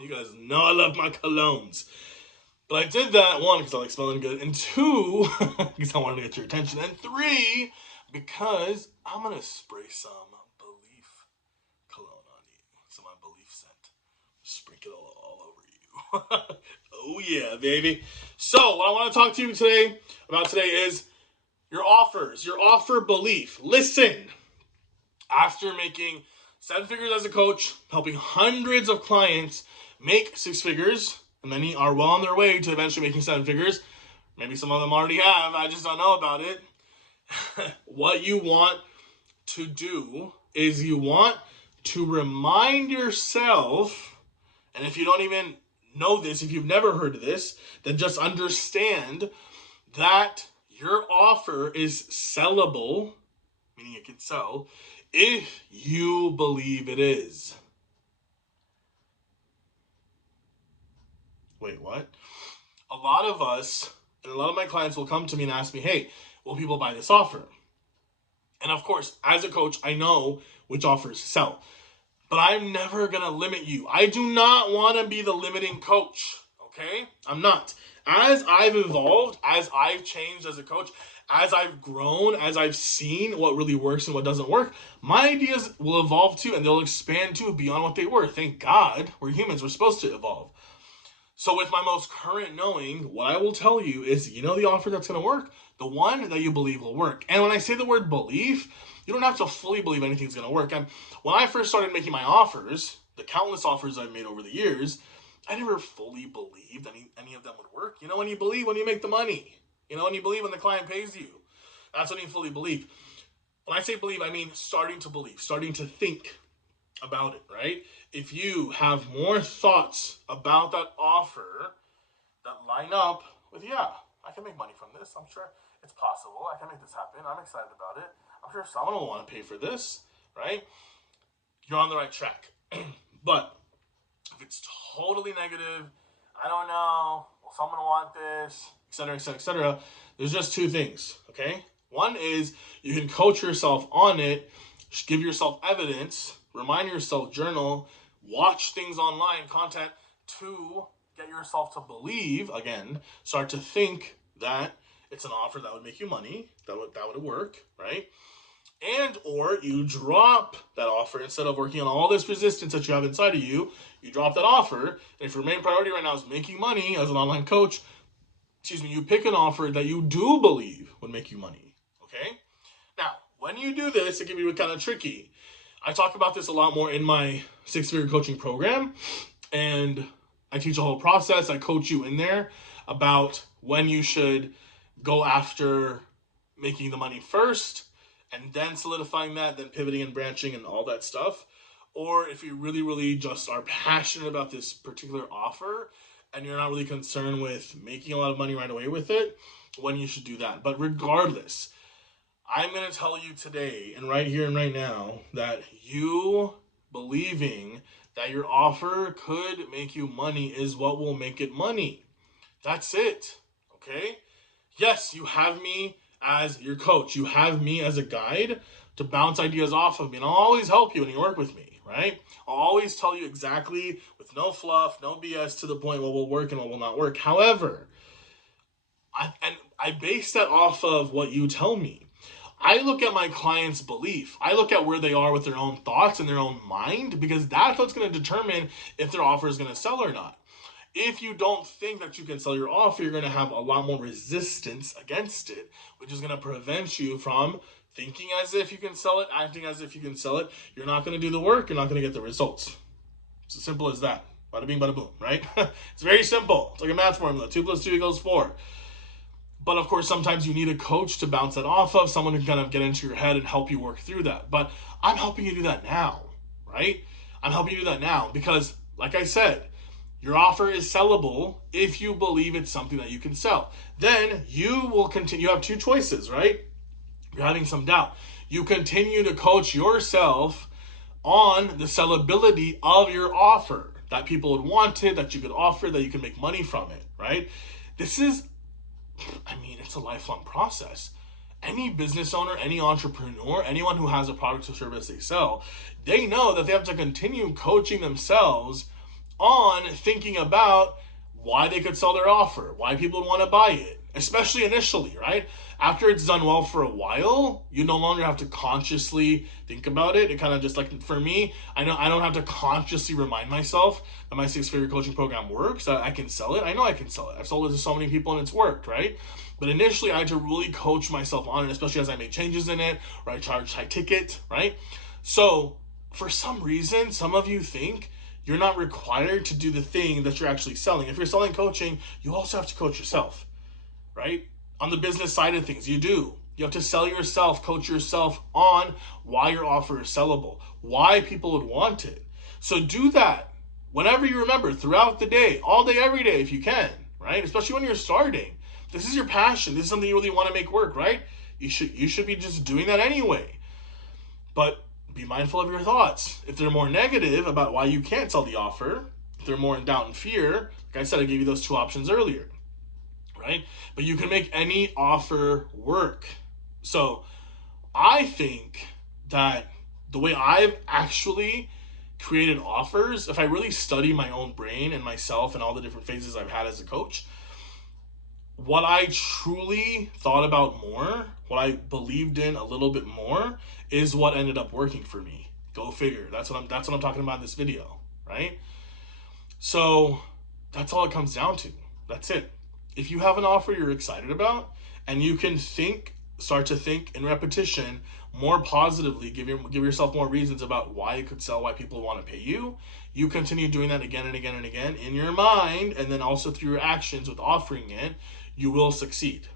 You guys know I love my colognes. But I did that, one, because I like smelling good, and two, because I wanted to get your attention, and three, because I'm going to spray some Belief cologne on you. Some of my Belief scent. Sprinkle it all over you. Oh, yeah, baby. So, what I want to talk to you about today is your offers, your offer belief. Listen, after making 7 figures as a coach, helping hundreds of clients make 6 figures, and many are well on their way to eventually making 7 figures. Maybe some of them already have, I just don't know about it. What you want to do is you want to remind yourself, and if you don't even know this, if you've never heard of this, then just understand that your offer is sellable, meaning it can sell, if you believe it is. Wait, what? A lot of us, and a lot of my clients will come to me and ask me, hey, will people buy this offer? And of course, as a coach, I know which offers sell. But I'm never going to limit you. I do not want to be the limiting coach, okay? I'm not. As I've evolved, as I've changed as a coach, as I've grown, as I've seen what really works and what doesn't work, my ideas will evolve too, and they'll expand too beyond what they were. Thank God, we're humans, we're supposed to evolve. So with my most current knowing, what I will tell you is, you know the offer that's going to work? The one that you believe will work. And when I say the word belief, you don't have to fully believe anything's going to work. And when I first started making my offers, the countless offers I've made over the years, I never fully believed any of them would work. You know when you believe when you make the money. You know when you believe when the client pays you. That's when you fully believe. When I say believe, I mean starting to believe, starting to think about it, right? If you have more thoughts about that offer that line up with, yeah, I can make money from this. I'm sure it's possible. I can make this happen. I'm excited about it. I'm sure someone will want to pay for this, right? You're on the right track. But if it's totally negative, I don't know, will someone want this, etc., etc., etc., there's just two things, okay? One is you can coach yourself on it, give yourself evidence, remind yourself, journal, watch things online, content, to get yourself to believe, again, start to think that it's an offer that would make you money, that would work, right? And or you drop that offer instead of working on all this resistance that you have inside of you. You drop that offer, and if your main priority right now is making money as an online coach, you pick an offer that you do believe would make you money, okay? Now, when you do this, it can be kind of tricky. I talk about this a lot more in my 6-figure coaching program, and I teach a whole process. I coach you in there about when you should go after making the money first, and then solidifying that, then pivoting and branching and all that stuff. Or if you really, really just are passionate about this particular offer and you're not really concerned with making a lot of money right away with it, when you should do that. But regardless, I'm going to tell you today and right here and right now that you believing that your offer could make you money is what will make it money. That's it, okay? Yes, you have me as your coach. You have me as a guide to bounce ideas off of me. And I'll always help you when you work with me, right? I'll always tell you exactly, with no fluff, no BS, to the point what will work and what will not work. However, I base that off of what you tell me. I look at my client's belief. I look at where they are with their own thoughts and their own mind, because that's what's going to determine if their offer is going to sell or not. If you don't think that you can sell your offer, you're going to have a lot more resistance against it, which is going to prevent you from thinking as if you can sell it, acting as if you can sell it. You're not going to do the work. You're not going to get the results. It's as simple as that. Bada bing, bada boom, right? It's very simple. It's like a math formula. 2 + 2 = 4. But of course, sometimes you need a coach to bounce that off of, someone who can kind of get into your head and help you work through that. But I'm helping you do that now, right? I'm helping you do that now because, like I said, your offer is sellable if you believe it's something that you can sell. Then you will continue. You have two choices, right? You're having some doubt. You continue to coach yourself on the sellability of your offer, that people would want it, that you could offer, that you can make money from it, right? This is, it's a lifelong process. Any business owner, any entrepreneur, anyone who has a product or service they sell, they know that they have to continue coaching themselves on thinking about why they could sell their offer, why people would want to buy it, especially initially, right? After it's done well for a while, you no longer have to consciously think about it. It kind of just like, for me, I know I don't have to consciously remind myself that my 6-figure coaching program works, that I can sell it. I know I can sell it. I've sold it to so many people and it's worked, right? But initially, I had to really coach myself on it, especially as I made changes in it, or I charged high ticket, right? So for some reason, some of you think you're not required to do the thing that you're actually selling. If you're selling coaching, you also have to coach yourself, right? On the business side of things, you do. You have to sell yourself, coach yourself on why your offer is sellable, why people would want it. So do that whenever you remember, throughout the day, all day, every day, if you can, right? Especially when you're starting. This is your passion. This is something you really want to make work, right? You should be just doing that anyway. But be mindful of your thoughts. If they're more negative about why you can't sell the offer, if they're more in doubt and fear, like I said, I gave you those 2 options earlier, right? But you can make any offer work. So I think that the way I've actually created offers, if I really study my own brain and myself and all the different phases I've had as a coach, what I truly thought about more, what I believed in a little bit more, is what ended up working for me. Go figure. That's what I'm talking about in this video, right? So that's all it comes down to. That's it. If you have an offer you're excited about, and you can start to think in repetition more positively, give yourself more reasons about why it could sell, why people want to pay you, you continue doing that again and again and again in your mind, and then also through your actions with offering it, you will succeed.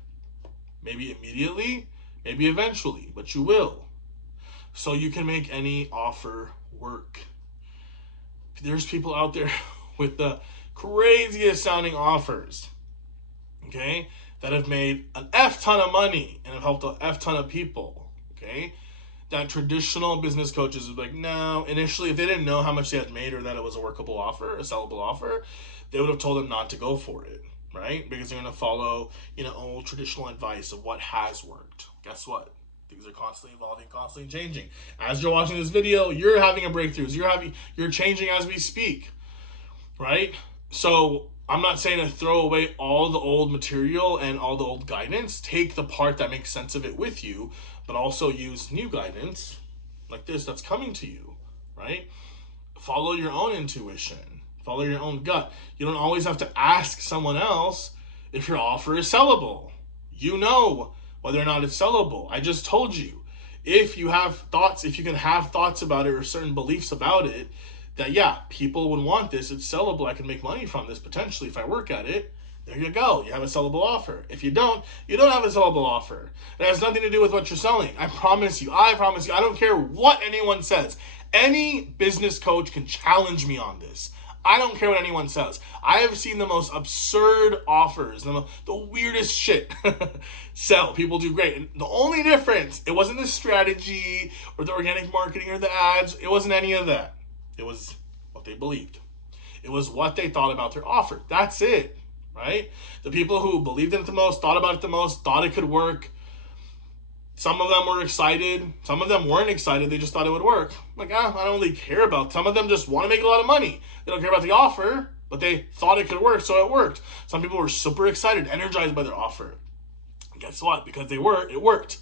Maybe immediately, maybe eventually, but you will. So you can make any offer work. There's people out there with the craziest sounding offers, okay, that have made an F ton of money and have helped an F ton of people, okay, that traditional business coaches would be like, no, initially, if they didn't know how much they had made or that it was a workable offer, a sellable offer, they would have told them not to go for it, right? Because they're going to follow, old traditional advice of what has worked. Guess what? Things are constantly evolving, constantly changing. As you're watching this video, you're having a breakthrough. You're changing as we speak, right? So I'm not saying to throw away all the old material and all the old guidance. Take the part that makes sense of it with you, but also use new guidance like this that's coming to you, right? Follow your own intuition. Follow your own gut. You don't always have to ask someone else if your offer is sellable. You know whether or not it's sellable. I just told you. If you can have thoughts about it or certain beliefs about it, that yeah, people would want this, it's sellable, I can make money from this potentially if I work at it, there you go. You have a sellable offer. If you don't have a sellable offer. It has nothing to do with what you're selling. I promise you. I don't care what anyone says. Any business coach can challenge me on this. I don't care what anyone says. I have seen the most absurd offers, the weirdest shit sell. People do great. And the only difference, it wasn't the strategy or the organic marketing or the ads. It wasn't any of that. It was what they believed. It was what they thought about their offer. That's it, right? The people who believed in it the most, thought about it the most, thought it could work. Some of them were excited. Some of them weren't excited. They just thought it would work. Like, I don't really care about it. Some of them just want to make a lot of money. They don't care about the offer, but they thought it could work, so it worked. Some people were super excited, energized by their offer. And guess what? Because it worked.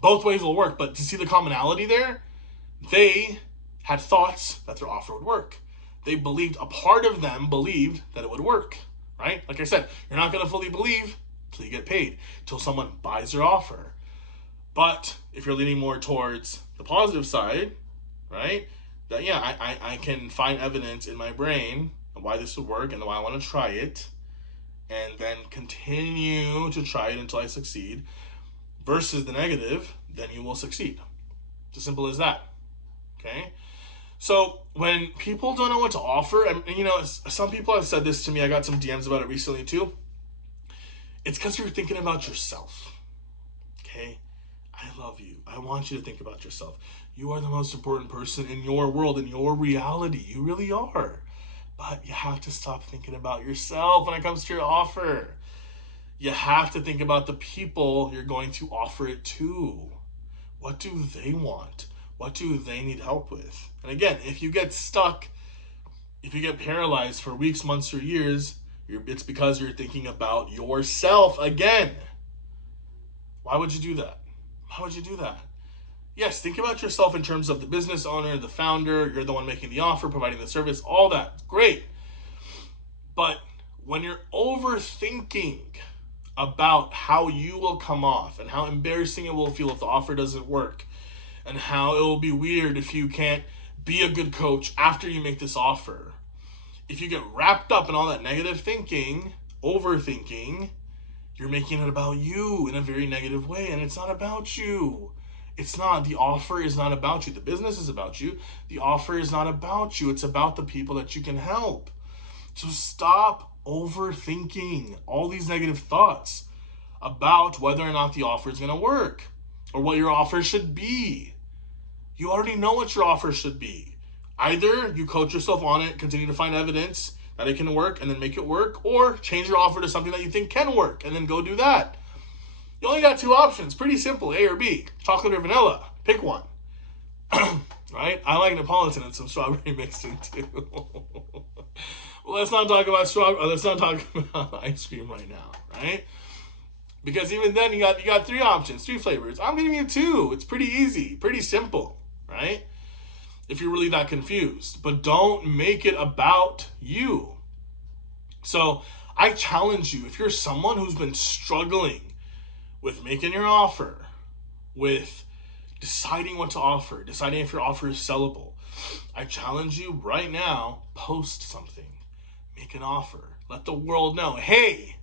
Both ways will work, but to see the commonality there, they had thoughts that their offer would work. A part of them believed that it would work, right? Like I said, you're not going to fully believe until you get paid, until someone buys your offer. But if you're leaning more towards the positive side, right, that yeah, I can find evidence in my brain of why this would work and why I want to try it, and then continue to try it until I succeed, versus the negative, then you will succeed. It's as simple as that, okay? So when people don't know what to offer, and some people have said this to me, I got some DMs about it recently too, it's because you're thinking about yourself, okay? I love you. I want you to think about yourself. You are the most important person in your world, in your reality. You really are. But you have to stop thinking about yourself when it comes to your offer. You have to think about the people you're going to offer it to. What do they want? What do they need help with? And again, if you get stuck If you get paralyzed for weeks, months, or years, it's because you're thinking about yourself again. Why would you do that? Why would you do that? Yes, think about yourself in terms of the business owner, the founder, you're the one making the offer, providing the service, all that. Great. But when you're overthinking about how you will come off and how embarrassing it will feel if the offer doesn't work, and how it will be weird if you can't be a good coach after you make this offer, if you get wrapped up in all that negative thinking, overthinking, you're making it about you in a very negative way, and it's not about you. It's not. The offer is not about you. The business is about you. The offer is not about you. It's about the people that you can help. So stop overthinking all these negative thoughts about whether or not the offer is going to work or what your offer should be. You already know what your offer should be. Either you coach yourself on it, continue to find evidence that it can work and then make it work, or change your offer to something that you think can work and then go do that. You only got two options. Pretty simple, A or B. Chocolate or vanilla. Pick one. Right? I like Neapolitan and some strawberry mixed in too. Well, let's not talk about let's not talk about ice cream right now, right? Because even then you got three options, three flavors. I'm giving you two. It's pretty easy, pretty simple, right? If you're really that confused. But don't make it about you. So I challenge you, if you're someone who's been struggling with making your offer, with deciding what to offer, deciding if your offer is sellable, I challenge you right now, post something, make an offer, let the world know, hey,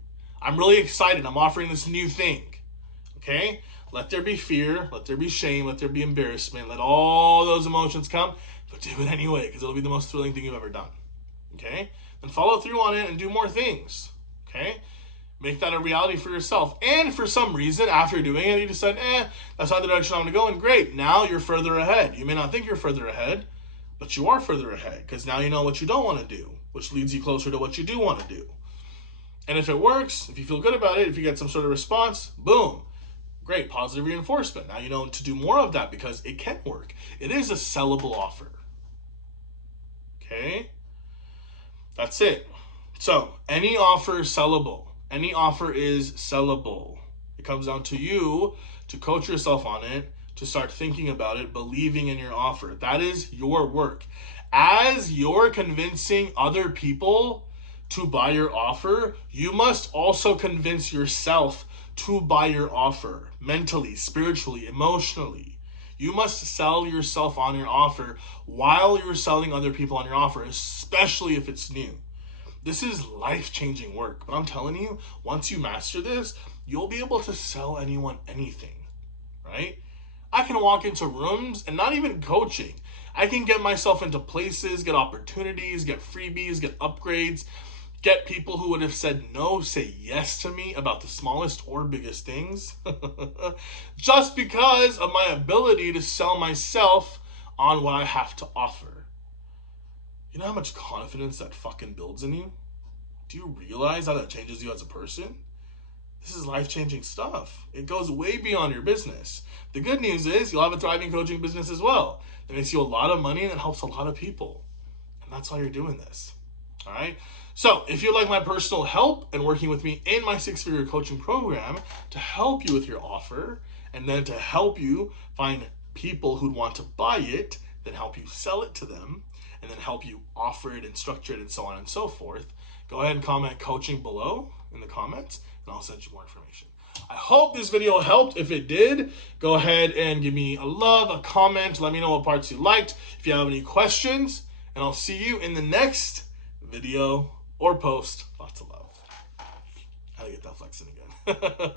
I'm really excited, I'm offering this new thing, okay? Let there be fear, let there be shame, let there be embarrassment, let all those emotions come, but do it anyway, because it'll be the most thrilling thing you've ever done, okay? Then follow through on it and do more things, okay? Make that a reality for yourself. And for some reason, after doing it, you decide, that's not the direction I want to go, and great, now you're further ahead. You may not think you're further ahead, but you are further ahead, because now you know what you don't want to do, which leads you closer to what you do want to do. And if it works, if you feel good about it, if you get some sort of response, boom, great, positive reinforcement. Now you know to do more of that because it can work. It is a sellable offer. Okay? That's it. So, any offer is sellable. Any offer is sellable. It comes down to you to coach yourself on it, to start thinking about it, believing in your offer. That is your work. As you're convincing other people to buy your offer, you must also convince yourself to buy your offer, mentally, spiritually, emotionally. You must sell yourself on your offer while you're selling other people on your offer, especially if it's new. This is life-changing work. But I'm telling you, once you master this, you'll be able to sell anyone anything, right? I can walk into rooms and not even coaching. I can get myself into places, get opportunities, get freebies, get upgrades, get people who would have said no say yes to me about the smallest or biggest things just because of my ability to sell myself on what I have to offer. You know how much confidence that fucking builds in you? Do you realize how that changes you as a person? This is life-changing stuff. It goes way beyond your business. The good news is you'll have a thriving coaching business as well. That makes you a lot of money and it helps a lot of people. And that's why you're doing this. All right? So if you like my personal help and working with me in my 6-figure coaching program to help you with your offer and then to help you find people who'd want to buy it, then help you sell it to them, and then help you offer it and structure it and so on and so forth, go ahead and comment coaching below in the comments and I'll send you more information. I hope this video helped. If it did, go ahead and give me a love, a comment. Let me know what parts you liked. If you have any questions, and I'll see you in the next video or post. Lots of love. How to get that flexing again.